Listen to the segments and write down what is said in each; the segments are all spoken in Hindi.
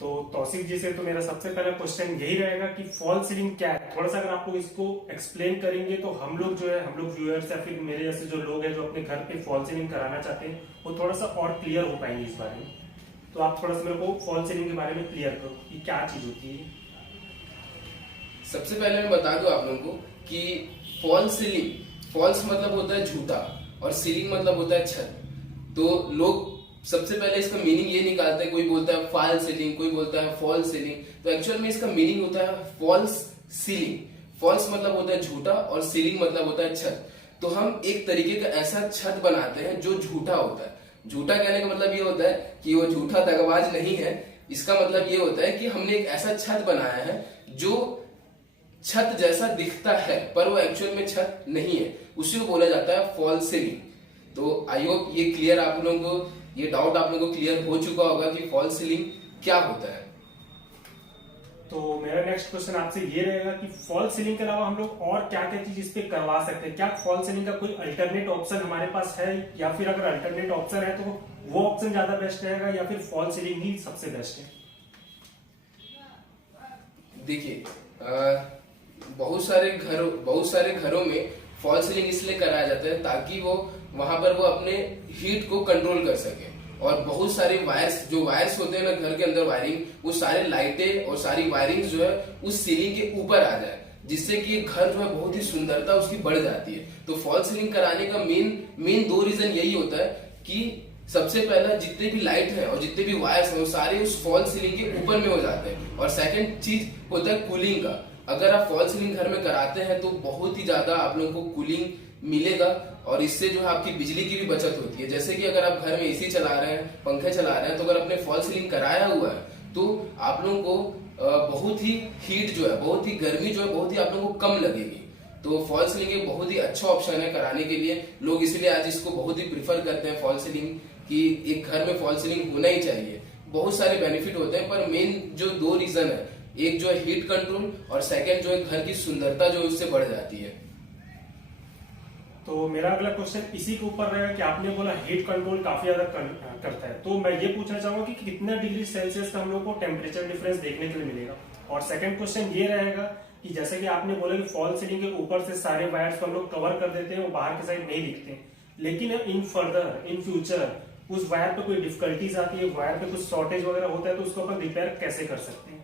तो तौसीफ जी से तो मेरा सबसे पहला क्वेश्चन यही रहेगा कि फॉल सीलिंग क्या है। थोड़ा सा अगर आप लोग इसको एक्सप्लेन करेंगे तो हम लोग जो है, हम लोग व्यूअर्स या फिर मेरे जैसे जो लोग हैं जो अपने घर पे फॉल सीलिंग कराना चाहते हैं वो थोड़ा सा और क्लियर हो पाएंगे इस बारे में। तो आप थोड़ा सा मेरे को फॉल सीलिंग के बारे में क्लियर करो कि क्या चीज होती है। सबसे पहले मैं बता दूं आप लोगों को कि फॉल्स सीलिंग, फॉल्स मतलब होता है झूठा और सीलिंग मतलब होता है छत। तो लोग सबसे पहले इसका मीनिंग ये निकालते हैं, कोई बोलता है फॉल सीलिंग, कोई बोलता है फॉल सीलिंग। तो एक्चुअल में इसका मीनिंग होता है फॉल्स सीलिंग। फॉल्स मतलब होता है झूठा और सीलिंग मतलब होता है छत। तो हम एक तरीके का ऐसा छत बनाते हैं जो झूठा होता है। झूठा कहने का मतलब ये होता है कि वो झूठा दगाबाज नहीं है। इसका मतलब ये होता है कि हमने एक ऐसा छत बनाया है जो छत जैसा दिखता है पर वो एक्चुअल में छत नहीं है, उसी को बोला जाता है फॉल सीलिंग। तो आई होप ये क्लियर, आप लोगों को ये डाउट आप लोगों को क्लियर हो चुका होगा कि फॉल सीलिंग क्या होता है। तो मेरा नेक्स्ट क्वेश्चन आपसे ये रहेगा कि फॉल सीलिंग के अलावा हम लोग और क्या क्या चीज इस पे करवा सकते हैं। क्या फॉल सीलिंग का कोई अल्टरनेट ऑप्शन हमारे पास है, या फिर अगर अल्टरनेट ऑप्शन है तो वो ऑप्शन ज्यादा बेस्ट रहेगा या फिर फॉल सीलिंग ही सबसे बेस्ट है? देखिए, बहुत सारे घरों में फॉल सीलिंग इसलिए कराया जाता है ताकि वो वहां पर वो अपने हीट को कंट्रोल कर सके। और बहुत सारे वायर्स होते हैं ना घर के अंदर वायरिंग, वो सारे लाइटें और सारी वायरिंग जो है उस सीलिंग के ऊपर आ जाए, जिससे कि घर जो है बहुत ही सुंदरता उसकी बढ़ जाती है। तो फॉल सीलिंग कराने का मेन दो रीजन यही होता है कि सबसे पहला जितने भी लाइट है और जितने भी वायर्स हैं वो सारे उस फॉल सीलिंग के ऊपर में हो जाते हैं। और सेकंड चीज होता है कूलिंग का। अगर आप फॉल सीलिंग घर में कराते हैं तो बहुत ही ज्यादा आप लोगों को कूलिंग मिलेगा और इससे जो है आपकी बिजली की भी बचत होती है। जैसे कि अगर आप घर में एसी चला रहे हैं, पंखे चला रहे हैं, तो अगर आपने फॉल सीलिंग कराया हुआ है तो आप लोगों को बहुत ही हीट जो है, बहुत ही गर्मी जो है बहुत ही आप लोगों को कम लगेगी। तो फॉल सीलिंग एक बहुत ही अच्छा ऑप्शन है कराने के लिए। लोग इसलिए आज इसको बहुत ही प्रिफर करते हैं फॉल सीलिंग, कि एक घर में फॉल सीलिंग होना ही चाहिए। बहुत सारे बेनिफिट होते हैं पर मेन जो दो रीजन है, एक जो है हीट कंट्रोल और सेकंड जो है घर की सुंदरता जो उससे बढ़ जाती है। तो मेरा अगला क्वेश्चन इसी के ऊपर रहेगा कि आपने बोला हीट कंट्रोल काफी ज्यादा करता है, तो मैं ये पूछना चाहूंगा कि कितना डिग्री सेल्सियस का हम लोग को टेम्परेचर डिफरेंस देखने के लिए मिलेगा। और सेकंड क्वेश्चन ये रहेगा कि जैसे कि आपने बोला कि फॉल सीलिंग के ऊपर से सारे वायर्स को हम लोग कवर कर देते हैं, वो बाहर के साइड नहीं दिखते, लेकिन इन फ्यूचर उस वायर पे कोई डिफिकल्टीज आती है, वायर पे कुछ शॉर्टेज वगैरह होता है, तो उसको अपन रिपेयर कैसे कर सकते हैं?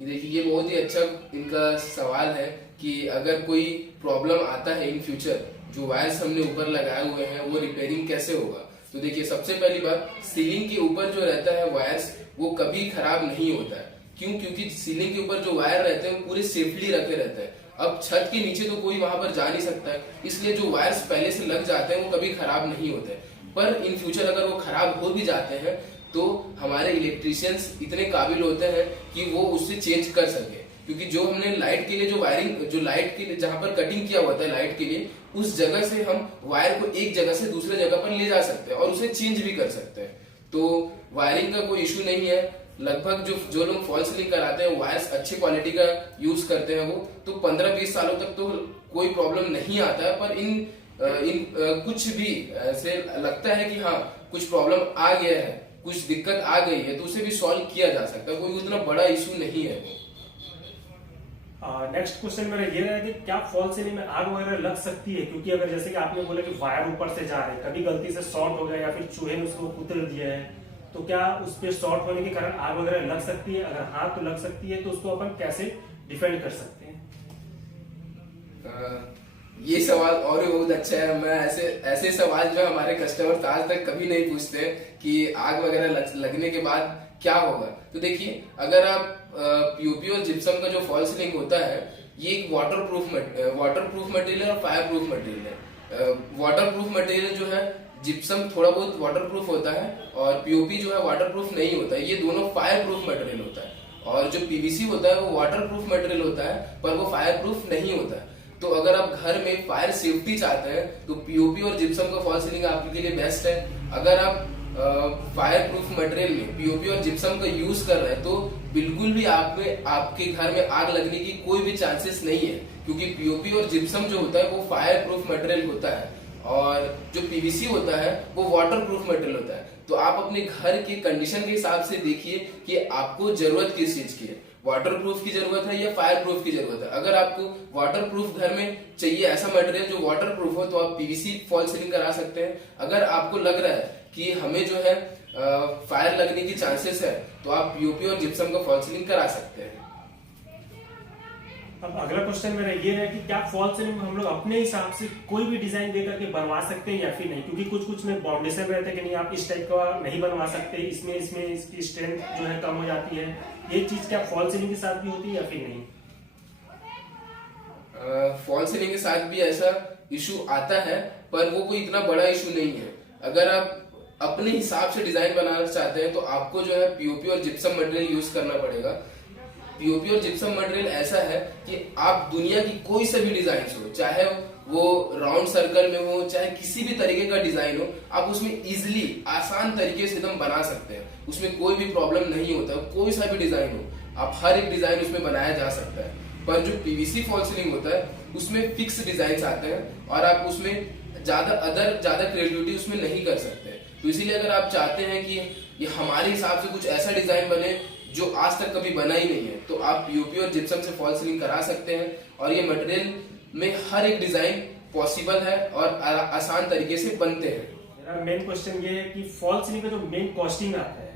देखिए, ये बहुत ही अच्छा इनका सवाल है कि अगर कोई प्रॉब्लम आता है इन फ्यूचर, जो वायर्स हमने ऊपर लगाए हुए हैं वो रिपेयरिंग कैसे होगा। तो देखिए, सबसे पहली बात, सीलिंग के ऊपर जो रहता है वायर्स वो कभी खराब नहीं होता है। क्यों? क्योंकि सीलिंग के ऊपर जो वायर रहते हैं पूरे सेफली रखे रहते हैं। अब छत के नीचे तो कोई वहां पर जा नहीं सकता है, इसलिए जो वायर्स पहले से लग जाते हैं वो कभी खराब नहीं होते। पर इन फ्यूचर अगर वो खराब हो भी जाते हैं तो हमारे इलेक्ट्रिशियंस इतने काबिल होते हैं कि वो उससे चेंज कर सके। क्योंकि जो हमने लाइट के लिए जो वायरिंग, जो लाइट के लिए जहां पर कटिंग किया हुआ था लाइट के लिए, उस जगह से हम वायर को एक जगह से दूसरे जगह पर ले जा सकते हैं और उसे चेंज भी कर सकते हैं। तो वायरिंग का कोई इश्यू नहीं है। लगभग जो लोग फॉल सीलिंग कराते हैं वायर्स अच्छी क्वालिटी का यूज करते हैं, वो तो 15-20 सालों तक तो कोई प्रॉब्लम नहीं आता है। पर इन कुछ भी ऐसे लगता है कि हाँ कुछ प्रॉब्लम आ गया है, कुछ दिक्कत आ गई है, तो उसे भी सॉल्व किया जा सकता है, कोई उतना बड़ा इशू नहीं है। नेक्स्ट क्वेश्चन मेरा ये रहेगा कि क्या फॉल सीलिंग में आग वगैरह लग सकती है? क्योंकि अगर जैसे कि आपने बोला कि वायर ऊपर से जा रहे हैं, कभी गलती से शॉर्ट हो गया या फिर चूहे ने उसको कुतर दिया है, तो क्या उस पर शॉर्ट होने के कारण आग वगैरह लग सकती है? अगर हाँ तो लग सकती है तो उसको अपन कैसे डिफेंड कर सकते हैं? ये सवाल और भी बहुत अच्छा है। मैं ऐसे सवाल जो हमारे कस्टमर आज तक कभी नहीं पूछते कि आग वगैरह लगने के बाद क्या होगा। तो देखिए, अगर आप पीओपी और जिप्सम का जो फॉल सीलिंग होता है, ये एक वाटरप्रूफ मटेरियल और फायर प्रूफ मटेरियल है। वाटरप्रूफ मटेरियल जो है, जिप्सम थोड़ा बहुत वाटरप्रूफ होता है और पीओपी जो है वाटरप्रूफ नहीं होता है। ये दोनों फायर प्रूफ मटेरियल होता है। और जो पीवीसी होता है वो वाटरप्रूफ मटेरियल होता है पर वो फायर प्रूफ नहीं होता है। तो अगर आप घर में फायर सेफ्टी चाहते हैं तो पीओपी और जिप्सम का फॉल सीलिंग आपके लिए बेस्ट है। अगर आप फायर प्रूफ मटेरियल में पीओपी और जिप्सम का यूज कर रहे हैं तो बिल्कुल भी आपके घर में आग लगने की कोई भी चांसेस नहीं है, क्योंकि पीओपी और जिप्सम जो होता है वो फायर प्रूफ मटेरियल होता है और जो पीवीसी होता है वो वाटर प्रूफ मटेरियल होता है। तो आप अपने घर के कंडीशन के हिसाब से देखिए कि आपको जरूरत किस चीज की है, वाटर प्रूफ की जरूरत है या फायर प्रूफ की जरूरत है। अगर आपको वाटर प्रूफ घर में चाहिए ऐसा मटेरियल जो वाटर प्रूफ हो, तो आप पीवीसी फॉल सीलिंग करा सकते हैं। अगर आपको लग रहा है कि हमें जो है फायर लगने की चांसेस है, तो आप पीओपी और जिप्सम का फॉल सीलिंग करा सकते हैं। अब अगला क्वेश्चन मेरा ये है कि क्या फॉल सीलिंग हम लोग अपने हिसाब से कोई भी डिजाइन दे करके बनवा सकते हैं या फिर नहीं, क्योंकि कुछ कुछ में बाउंडेशन रहता है कि नहीं आप इस टाइप का नहीं बनवा सकते, इसमें इसमें इसकी स्ट्रेंथ जो है कम हो जाती है। ये चीज क्या फॉल सीलिंग के साथ भी होती है या फिर नहीं? फॉल सीलिंग के साथ भी ऐसा इशू आता है, पर वो कोई इतना बड़ा इशू नहीं है। अगर आप अपने हिसाब से डिजाइन बनाना चाहते हैं तो आपको जो है पीओपी और जिप्सम मटेरियल यूज करना पड़ेगा। पीओपी और जिप्सम मटेरियल ऐसा है कि आप दुनिया की कोई सा भी डिजाइन हो, चाहे वो राउंड सर्कल में हो, चाहे किसी भी तरीके का डिजाइन हो, आप उसमें इजिली आसान तरीके से एकदम बना सकते हैं। उसमें कोई भी प्रॉब्लम नहीं होता। कोई सा भी डिजाइन हो, आप हर एक डिजाइन उसमें बनाया जा सकता है। पर जो पीवीसी फॉल सीलिंग होता है उसमें फिक्स डिजाइन आते हैं और आप उसमें ज्यादा क्रिएटिविटी उसमें नहीं कर सकते। तो इसीलिए अगर आप चाहते हैं कि ये हमारे हिसाब से कुछ ऐसा डिजाइन बने जो आज तक कभी बना ही नहीं है, तो आप पीओपी और जिप्सम से फॉल सीलिंग करा सकते हैं। और ये मटेरियल में हर एक डिजाइन पॉसिबल है और आसान तरीके से बनते हैं। मेरा मेन क्वेश्चन ये है कि फॉल सीलिंग का जो मेन कॉस्टिंग आता है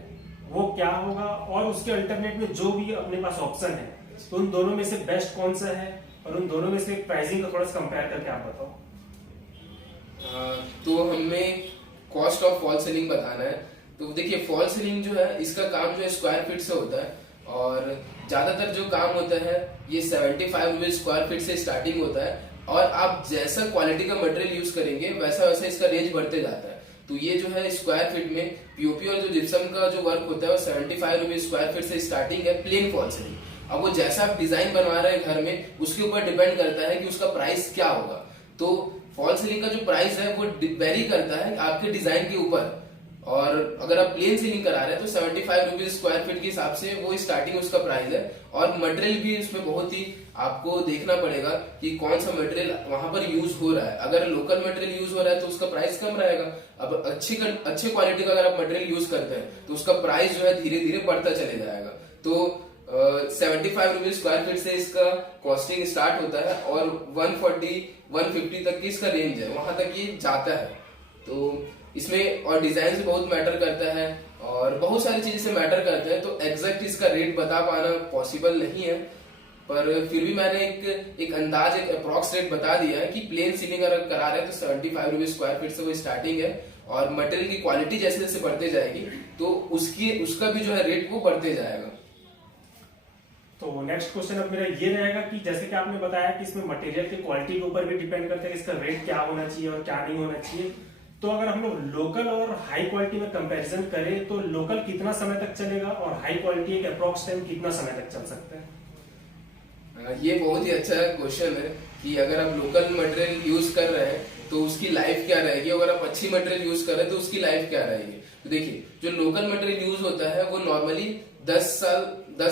वो क्या होगा, और उसके अल्टरनेट में जो भी अपने पास ऑप्शन है तो उन दोनों में से बेस्ट कौन सा है, और उन दोनों में से प्राइसिंग का थोड़ा सा कंपेयर करके आप बताओ। तो हमें कॉस्ट ऑफ फॉल सीलिंग बताना है। तो देखिए फॉल सीलिंग जो है इसका काम जो है स्क्वायर फीट से होता है, और ज्यादातर जो काम होता है ये 75 रुपीज स्क्वायर फीट से स्टार्टिंग होता है। और आप जैसा क्वालिटी का मटेरियल यूज करेंगे वैसा वैसा इसका रेंज बढ़ते जाता है। तो ये जो है स्क्वायर फीट में पीओपी और जो जिप्सम का जो वर्क होता है वो 75 रुपीज स्क्वायर फीट से स्टार्टिंग है प्लेन फॉल सीलिंग। अब वो जैसा आप डिजाइन बनवा रहे हैं घर में उसके ऊपर डिपेंड करता है कि उसका प्राइस क्या होगा। तो फॉल सीलिंग का जो प्राइस है वो वेरी करता है आपके डिजाइन के ऊपर। और अगर आप प्लेन सीलिंग करा रहे हैं तो 75 रुपीज स्क्वायर फीट के हिसाब से वो स्टार्टिंग उसका प्राइस है। और मटेरियल भी उसमें बहुत ही आपको देखना पड़ेगा कि कौन सा मटेरियल वहां पर यूज हो रहा है। अगर लोकल मटेरियल यूज हो रहा है तो उसका प्राइस कम रहेगा। अब अच्छे क्वालिटी का अगर आप मटेरियल यूज करते हैं तो उसका प्राइस जो है धीरे धीरे बढ़ता चले जाएगा। तो 75 रुपीज स्क्वायर फीट से इसका कॉस्टिंग स्टार्ट होता है और 140-150 तक की इसका रेंज है, वहां तक ये जाता है। तो इसमें और डिजाइन से बहुत मैटर करता है और बहुत सारी चीजें से मैटर करते हैं। तो एग्जैक्ट इसका रेट बता पाना पॉसिबल नहीं है, पर फिर भी मैंने एक अंदाज एक अप्रॉक्स रेट बता दिया है कि प्लेन सीलिंग अगर करा रहे हैं तो 75 रुपीज स्क्वायर फीट से वो स्टार्टिंग है। और मटेरियल की क्वालिटी जैसे जैसे बढ़ते जाएगी तो उसका भी जो है रेट वो बढ़ते जाएगा। तो नेक्स्ट क्वेश्चन अब मेरा ये रहेगा कि जैसे कि आपने बताया कि इसमें मटेरियल की क्वालिटी के ऊपर भी डिपेंड करता है कि इसका रेट क्या होना चाहिए और क्या नहीं होना चाहिए। तो अगर हम लोग लोकल और हाई क्वालिटी में कंपैरिजन करें तो लोकल कितना समय तक चलेगा और हाई क्वालिटी एक अप्रोक्स टाइम कितना समय तक चल सकता है? ये बहुत ही अच्छा क्वेश्चन है कि अगर आप लोकल मटेरियल यूज कर रहे हैं तो उसकी लाइफ क्या रहेगी, अगर आप अच्छी मटेरियल यूज कर रहे हैं तो उसकी लाइफ क्या रहेगी। तो देखिए जो लोकल मटेरियल यूज होता है वो नॉर्मली 10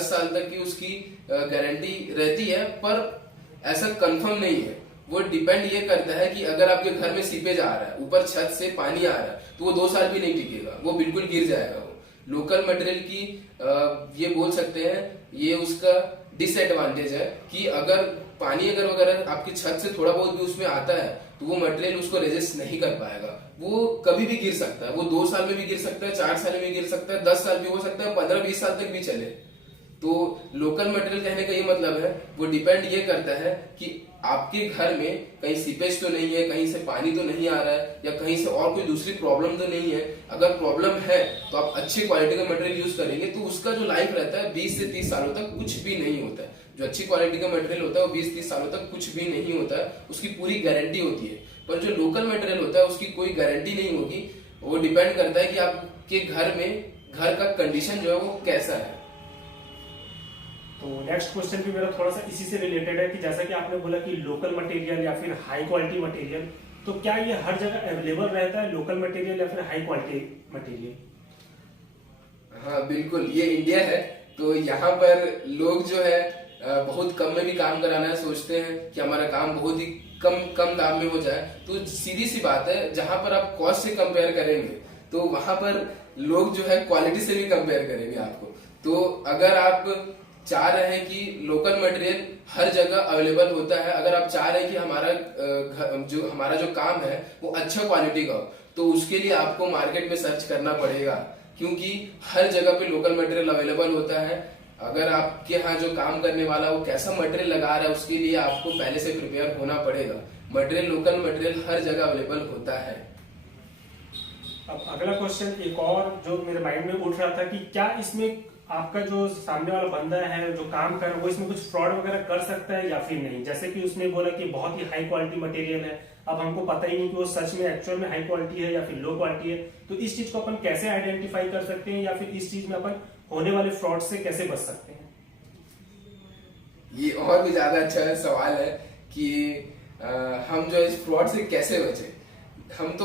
साल तक की उसकी गारंटी रहती है, पर ऐसा कंफर्म नहीं है। वो डिपेंड ये करता है कि अगर आपके घर में सीपेज आ रहा है, ऊपर छत से पानी आ रहा है, तो वो 2 साल भी नहीं टिकेगा, वो बिल्कुल गिर जाएगा। वो लोकल मटेरियल की ये बोल सकते हैं ये उसका डिसएडवांटेज है कि अगर पानी वगैरह आपकी छत से थोड़ा बहुत भी उसमें आता है तो वो मटेरियल उसको रेजिस्ट नहीं कर पाएगा। वो कभी भी गिर सकता है, वो 2 साल में भी गिर सकता है, 4 साल में भी गिर सकता है, 10 साल भी हो सकता है, 15-20 साल तक भी चले। तो लोकल मटेरियल कहने का ये मतलब है वो डिपेंड ये करता है कि आपके घर में कहीं सीपेज तो नहीं है, कहीं से पानी तो नहीं आ रहा है, या कहीं से और कोई दूसरी प्रॉब्लम तो नहीं है। अगर प्रॉब्लम है तो आप अच्छी क्वालिटी का मटेरियल यूज करेंगे तो उसका जो लाइफ रहता है 20 से 30 सालों तक कुछ भी नहीं होता है। जो अच्छी क्वालिटी का मटेरियल होता है वो 20-30 सालों तक कुछ भी नहीं होता है, उसकी पूरी गारंटी होती है। पर जो लोकल मटेरियल होता है उसकी कोई गारंटी नहीं होगी। वो डिपेंड करता है कि आपके घर का कंडीशन जो है वो कैसा है। तो नेक्स्ट क्वेश्चन भी मेरा थोड़ा सा इसी से रिलेटेड है कि जैसा कि आपने बोला कि लोकल मटेरियल या फिर हाई क्वालिटी मटेरियल, तो क्या ये हर जगह अवेलेबल रहता है लोकल मटेरियल या फिर हाई क्वालिटी मटेरियल? हाँ बिल्कुल, ये इंडिया है तो यहाँ पर लोग जो है बहुत कम में भी काम कराना सोचते हैं कि हमारा काम बहुत ही कम दाम में हो जाए। तो सीधी सी बात है, जहां पर आप कॉस्ट से कंपेयर करेंगे तो वहां पर लोग जो है क्वालिटी से भी कंपेयर करेंगे आपको। तो अगर आप चाह रहे हैं कि लोकल मटेरियल हर जगह अवेलेबल होता है, अगर आप चाह रहे हैं कि हमारा जो काम है वो अच्छा क्वालिटी का हो, तो उसके लिए आपको मार्केट में सर्च करना पड़ेगा, क्योंकि हर जगह पे लोकल मटेरियल अवेलेबल होता है। अगर आपके यहाँ जो काम करने वाला वो कैसा मटेरियल लगा रहा है, उसके लिए आपको पहले से प्रिपेयर होना पड़ेगा। लोकल मटेरियल हर जगह अवेलेबल होता है। अब अगला क्वेश्चन एक और जो मेरे माइंड में उठ रहा था कि क्या इसमें आपका जो सामने वाला बंदा है जो काम कर रहा है वो इसमें कुछ फ्रॉड वगैरह कर सकता है या फिर नहीं। जैसे कि उसने बोला कि बहुत ही हाई क्वालिटी मटेरियल है, अब हमको पता ही नहीं कि वो सच में एक्चुअल में हाई क्वालिटी है या फिर लो क्वालिटी है, तो इस चीज को अपन कैसे आइडेंटिफाई कर सकते हैं या फिर इस चीज में अपन होने वाले फ्रॉड से कैसे बच सकते हैं। ये और भी ज्यादा अच्छा सवाल है कि हम जो इस फ्रॉड से कैसे बचे। हम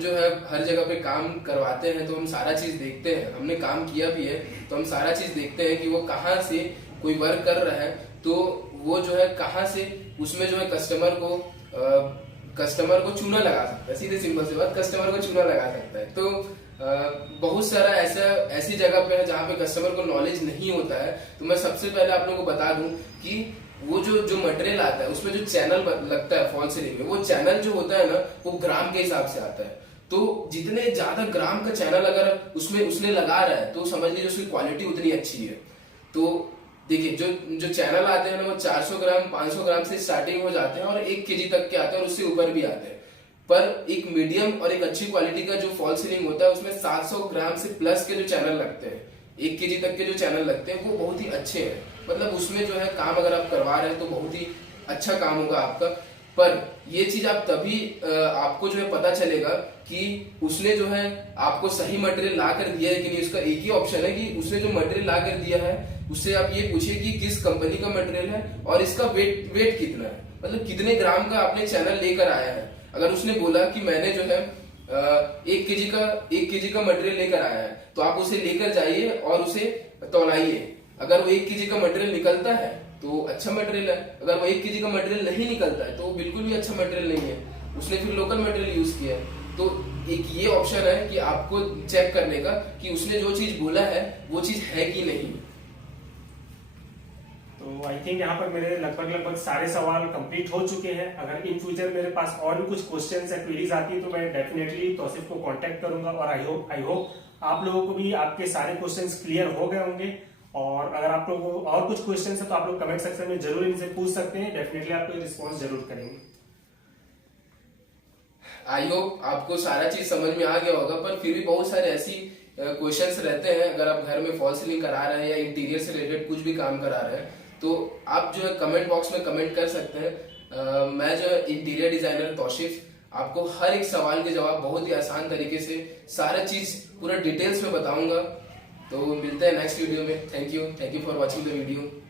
जो है हर जगह पे काम करवाते हैं, तो हम सारा चीज देखते हैं, हमने काम किया भी है तो हम सारा चीज देखते हैं कि वो कहाँ से कोई वर्क कर रहा है, तो वो जो है कहाँ से उसमें जो है कस्टमर को चूना लगा सकता है। सीधे सिंपल सी बात, कस्टमर को चूना लगा सकता है। तो बहुत सारा ऐसी जगह पे है जहाँ पे कस्टमर को नॉलेज नहीं होता है। तो मैं सबसे पहले आप लोगों को बता दूं कि वो जो मटेरियल आता है उसमें जो चैनल लगता है फॉल सीलिंग में, वो चैनल जो होता है ना वो ग्राम के हिसाब से आता है। तो जितने ज्यादा ग्राम का चैनल अगर उसने लगा रहा है, तो समझ लीजिए उसकी क्वालिटी उतनी अच्छी है। तो देखिए जो चैनल आते हैं ना, वो 400 ग्राम 500 ग्राम से स्टार्टिंग हो जाते हैं और 1 kg तक के आते हैं और उससे ऊपर भी आते हैं। पर एक मीडियम और एक अच्छी क्वालिटी का जो फॉल सीलिंग होता है उसमें 700 ग्राम से प्लस के जो चैनल लगते हैं, 1 kg तक के जो चैनल लगते हैं, वो बहुत ही अच्छे हैं। मतलब उसमें जो है काम अगर आप करवा रहे हैं तो बहुत ही अच्छा काम होगा आपका। पर ये चीज आप तभी आपको जो है पता चलेगा कि उसने जो है आपको सही मटेरियल ला कर दिया है कि नहीं। उसका एक ही ऑप्शन है कि उसने जो मटेरियल ला कर दिया है उससे आप ये पूछिए कि किस कंपनी का मटेरियल है और इसका वेट कितना है, मतलब कितने ग्राम का आपने चैनल लेकर आया है। अगर उसने बोला कि मैंने जो है 1 kg का मटेरियल लेकर आया है, तो आप उसे लेकर जाइए और उसे तौलाइए। अगर वो 1 kg का मटेरियल निकलता है तो अच्छा मटेरियल है, अगर वो 1 kg का मटेरियल नहीं निकलता है तो वो बिल्कुल भी अच्छा मटेरियल नहीं है, उसने फिर लोकल मटेरियल यूज किया है। तो एक ये ऑप्शन है कि आपको चेक करने का कि उसने जो चीज बोला है वो चीज है कि नहीं। तो आई थिंक यहाँ पर मेरे लगभग सारे सवाल कंप्लीट हो चुके हैं। अगर इन फ्यूचर मेरे पास और भी कुछ क्वेश्चंस या क्वेरीज आती है तो मैं डेफिनेटली तौसीफ को कांटेक्ट करूंगा और आई होप आप लोगों को भी आपके सारे क्वेश्चंस क्लियर हो गए होंगे। और अगर आप लोगों को और कुछ क्वेश्चंस है तो आप लोग कमेंट सेक्शन में जरूर इनसे पूछ सकते हैं, डेफिनेटली आपको रिस्पॉन्स जरूर करेंगे। आई होप आपको सारा चीज समझ में आ गया होगा, पर फिर भी बहुत सारे ऐसी क्वेश्चंस रहते हैं। अगर आप घर में फॉल सीलिंग करा रहे हैं या इंटीरियर से रिलेटेड कुछ भी काम करा रहे हैं तो आप जो है कमेंट बॉक्स में कमेंट कर सकते हैं। मैं जो है इंटीरियर डिजाइनर तौसीफ आपको हर एक सवाल के जवाब बहुत ही आसान तरीके से सारा चीज पूरा डिटेल्स में बताऊंगा। तो मिलते हैं नेक्स्ट वीडियो में। Thank you for watching the video.